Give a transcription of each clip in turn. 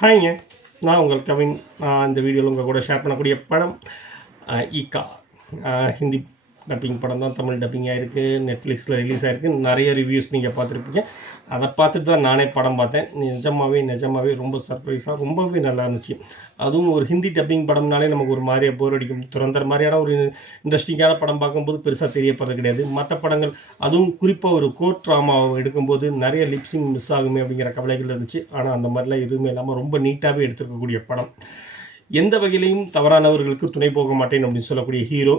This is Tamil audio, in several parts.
ஹாய்ங்க, நான் உங்கள் கவின். இந்த வீடியோவில் உங்கள் கூட ஷேர் பண்ணக்கூடிய படம் ஈக்கா. ஹிந்தி டப்பிங் படம் தான் தமிழ் டப்பிங் ஆகிருக்கு. நெட்ஃப்ளிக்ஸில் ரிலீஸ் ஆகிருக்கு. நிறைய ரிவ்யூஸ் நீங்கள் பார்த்துருப்பீங்க. அதை பார்த்துட்டு தான் நானே படம் பார்த்தேன். நிஜமாகவே ரொம்ப சர்ப்ரைஸாக ரொம்பவே நல்லா இருந்துச்சு. அதுவும் ஒரு ஹிந்தி டப்பிங் படம்னாலே நமக்கு ஒரு மாதிரியாக போர் அடிக்கும். துரந்தர் மாதிரியான ஒரு இன்ட்ரெஸ்டிங்கான படம் பார்க்கும்போது பெருசாக தெரியப்படுறது கிடையாது. மற்ற படங்கள் அதுவும் குறிப்பாக ஒரு கோர்ட் ட்ராமாவை எடுக்கும்போது நிறைய லிப்ஸிங் மிஸ் ஆகுமே அப்படிங்கிற கவலைகள் இருந்துச்சு. ஆனால் அந்த மாதிரிலாம் எதுவுமே இல்லாமல் ரொம்ப நீட்டாகவே எடுத்துருக்கக்கூடிய படம். எந்த வகையிலையும் தவறானவர்களுக்கு துணை போக மாட்டேன் அப்படின்னு சொல்லக்கூடிய ஹீரோ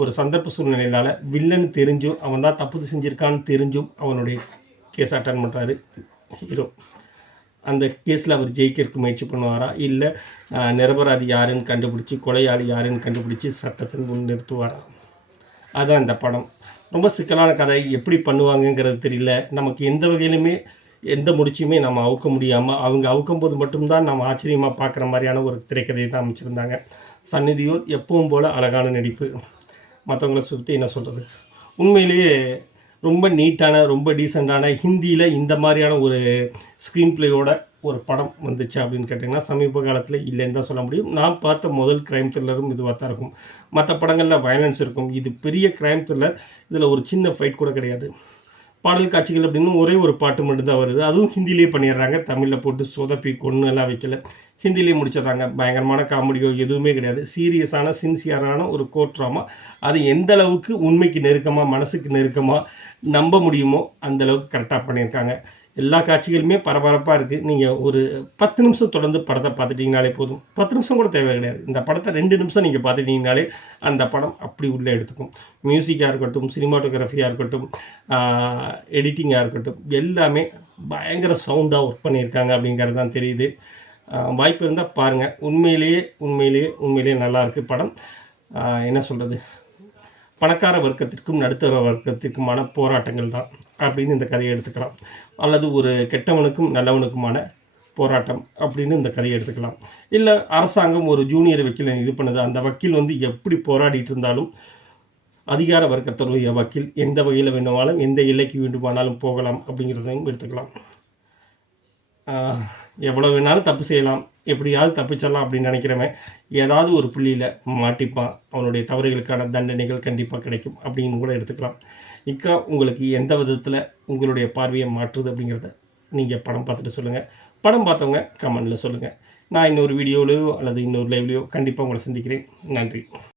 ஒரு சந்தர்ப்ப சூழ்நிலையினால் வில்லன் தெரிஞ்சும் அவன் தான் தப்பு செஞ்சுருக்கான்னு தெரிஞ்சும் அவனுடைய கேஸ் அட்டன் பண்ணுறாரு ஹீரோ. அந்த கேஸில் அவர் ஜெயிக்கிறதுக்கு முயற்சி பண்ணுவாரா, இல்லை நிரபராதி யாருன்னு கண்டுபிடிச்சி கொலையாளி யாருன்னு கண்டுபிடிச்சி சட்டத்தின் முன் நிறுத்துவாரா? அதுதான் இந்த படம். ரொம்ப சிக்கலான கதை. எப்படி பண்ணுவாங்கங்கிறது தெரியல. நமக்கு எந்த வகையிலுமே எந்த முடிச்சுமே நம்ம அவுக்க முடியாமல் அவங்க அவுக்கும்போது மட்டும்தான் நம்ம ஆச்சரியமாக பார்க்குற மாதிரியான ஒரு திரைக்கதையை தான் அமைச்சிருந்தாங்க. சந்நிதியோர் எப்பவும் போல் அழகான நடிப்பு. மற்றவங்கள சுற்றி என்ன சொல்கிறது, உண்மையிலேயே ரொம்ப நீட்டான ரொம்ப டீசெண்டான ஹிந்தியில் இந்த மாதிரியான ஒரு ஸ்க்ரீன் பிளேயோட ஒரு படம் வந்துச்சு அப்படின்னு கேட்டிங்கன்னா சமீப காலத்தில் இல்லைன்னு தான் சொல்ல முடியும். நான் பார்த்த முதல் க்ரைம் த்ரில்லரும் இதுவாக தான் இருக்கும். மற்ற படங்களில் வயலன்ஸ் இருக்கும். இது பெரிய க்ரைம் த்ரில்லர். இதில் ஒரு சின்ன ஃபைட் கூட கிடையாது. பாடல் காட்சிகள் அப்படின்னு ஒரே ஒரு பாட்டு மட்டும்தான் வருது. அதுவும் ஹிந்திலேயே பண்ணிடுறாங்க. தமிழில் போட்டு சொதப்பி கொன்று எல்லாம் வைக்கல. ஹிந்திலேயே முடிச்சிடுறாங்க. பயங்கரமான காமெடியோ எதுவுமே கிடையாது. சீரியஸான சின்சியரான ஒரு கோர்ட் ட்ராமா. அது எந்த அளவுக்கு உண்மைக்கு நெருக்கமாக மனசுக்கு நெருக்கமாக நம்ப முடியுமோ அந்தளவுக்கு கரெக்டாக பண்ணியிருக்காங்க. எல்லா காட்சிகளுமே பரபரப்பாக இருக்குது. நீங்கள் ஒரு 10 நிமிஷம் தொடர்ந்து படத்தை பார்த்துட்டிங்கனாலே போதும். 10 நிமிஷம் கூட தேவை கிடையாது. இந்த படத்தை 2 நிமிஷம் நீங்கள் பார்த்துட்டிங்கனாலே அந்த படம் அப்படி உள்ளே எடுத்துக்கும். மியூசிக்காக இருக்கட்டும், சினிமாட்டோகிராஃபியாக இருக்கட்டும், எடிட்டிங்காக இருக்கட்டும், எல்லாமே பயங்கர சவுண்டாக ஒர்க் பண்ணியிருக்காங்க அப்படிங்கிறது தான் தெரியுது. வாய்ப்பு இருந்தால் பாருங்கள். உண்மையிலேயே நல்லாயிருக்கு படம். என்ன சொல்கிறது, பணக்கார வர்க்கத்திற்கும் நடுத்தர வர்க்கத்திற்குமான போராட்டங்கள் தான் அப்படின்னு இந்த கதையை எடுத்துக்கலாம். அல்லது ஒரு கெட்டவனுக்கும் நல்லவனுக்குமான போராட்டம் அப்படின்னு இந்த கதையை எடுத்துக்கலாம். இல்லை அரசாங்கம் ஒரு ஜூனியர் வக்கீலை இது பண்ணுது. அந்த வக்கீல் எப்படி போராடிட்டு இருந்தாலும் அதிகார வர்க்கத்துடைய வக்கீல் எந்த வகையில் வேண்டுமானாலும் எந்த எல்லைக்கு வேண்டுமானாலும் போகலாம் அப்படிங்கிறதையும் எடுத்துக்கலாம். எவ்வளோ வேணாலும் தப்பு செய்யலாம், எப்படியாவது தப்பிச்சிடலாம் அப்படின்னு நினைக்கிறவன் ஏதாவது ஒரு புள்ளியில் மாட்டிப்பான். அவனுடைய தவறுகளுக்கான தண்டனைகள் கண்டிப்பாக கிடைக்கும் அப்படின்னு கூட எடுத்துக்கலாம். இக்கா உங்களுக்கு எந்த விதத்தில் உங்களுடைய பார்வையை மாற்றுது அப்படிங்கிறத நீங்கள் படம் பார்த்துட்டு சொல்லுங்கள். படம் பார்த்தவங்க கமெண்டில் சொல்லுங்கள். நான் இன்னொரு வீடியோவிலையோ அல்லது இன்னொரு லைவ்லையோ கண்டிப்பாக உங்களை சந்திக்கிறேன். நன்றி.